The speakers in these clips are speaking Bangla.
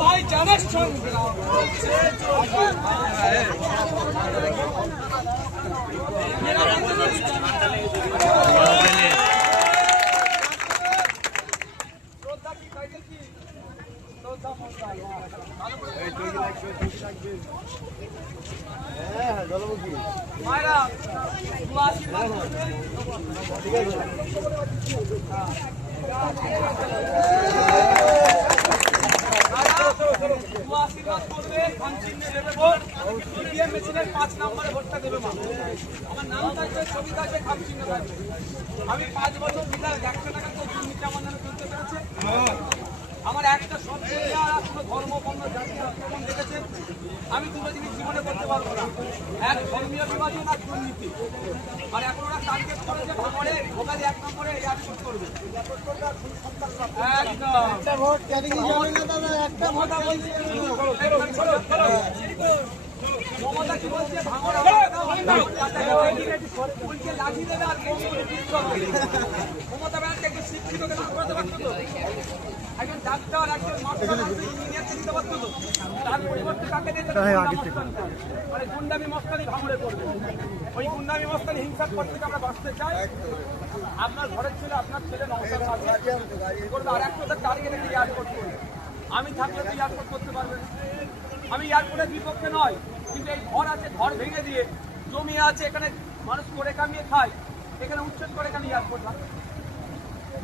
ভাই জানার সঙ্গে মায়েরা আশীর্বাদ ঠিক আছে আশীর্বাদ করবে খামচিহ্নে দেবে ভোট ইভিএম মেশিনের 5 নম্বরে ভোটটা দেবে মা আমার নাম থাকবে ছবি থাকবে খামচিহ্ন থাকবে আমি 5 বছর বিধায়ক 100 টাকা তো দুর্নীতি আমার নামে তুলতে পেরেছে আমার একটা শব্দ আর কোনো ধর্ম বর্ণ জাতি আক্রমণ দেখেছে আমি দুটো জিনিস জীবনে করতে পারবো না এক ধর্মীয় বিভাজন আর দুর্নীতি আর এখন ওরা টার্গেট করেছে ভাঙড়ে ভোগালি 1 নম্বরে এয়ারপোর্ট করবে একটা ভোট ক্যারিং যাবে না দাদা একটা ভোট বলছি মমতা কি বলছে ভাঙড় উল্টে লাঠি দেবে আর মমতা ব্যানার্জি একটু শিক্ষিত করতে পারতো তো একজন ডাক্তার একজন মাস্টার ইঞ্জিনিয়ার দিতে পারতো তো তার পরিবর্তে তাকে দিতে মানে গুন্ডামি মস্তানি ভাঙড়ে করবে ওই গুন্ডামি মস্তানি হিংসার পর থেকে আমরা বাঁচতে চাই আপনার ঘরের ছেলে আপনার ছেলে নমস্কার করবে আর একটা টার্গেট একটা এয়ারপোর্ট করবে আমি থাকলে তো এয়ারপোর্ট করতে পারবেন আমি এয়ারপোর্টের বিপক্ষে নয় কিন্তু এই ঘর আছে ঘর ভেঙে দিয়ে জমি আছে এখানে মানুষ করে কামিয়ে খায় এখানে উচ্ছেদ করে এখানে এয়ারপোর্ট লাগে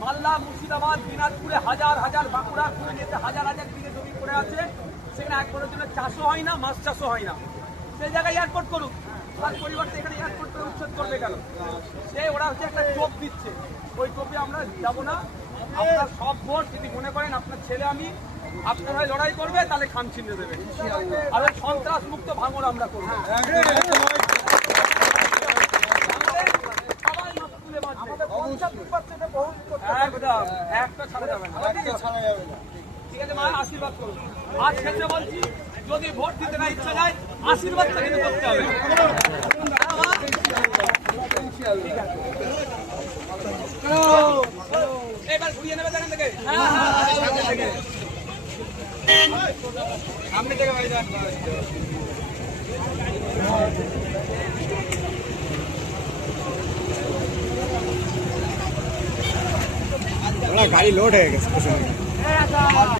মালদা মুর্শিদাবাদ দিনাজপুরে হাজার হাজার বাঁকুড়া খুলনাতে হাজার হাজার বিঘে জমি করে আছে সেখানে এক বছরের জন্য চাষও হয় না মাছ চাষও হয় না সেই জায়গায় এয়ারপোর্ট করুক তার পরিবর্তে এখানে এয়ারপোর্ট করে উচ্ছেদ করবে কেন সে ওরা হচ্ছে একটা টোপ দিচ্ছে ওই টোপে আমরা যাবো না আপনার সব ভোট যদি মনে করেন আপনার ছেলে আমি আপনার হয়ে লড়াই করবে তাহলে খামচিহ্ন দেবে আর ওই সন্ত্রাস মুক্ত ভাঙড় আমরা করবো একটা ছাড়া যাবে না ঠিক আছে মা আশীর্বাদ করুন আজ ক্ষেত্রে বলছি যদি ভোট দিতে না ইচ্ছা যায় আশীর্বাদটা কিন্তু করতে হবে এবার ঘুরিয়ে নেবে দেখেন থেকে সামনে থেকে ভাই গাড়ি লোড হয়ে গেছে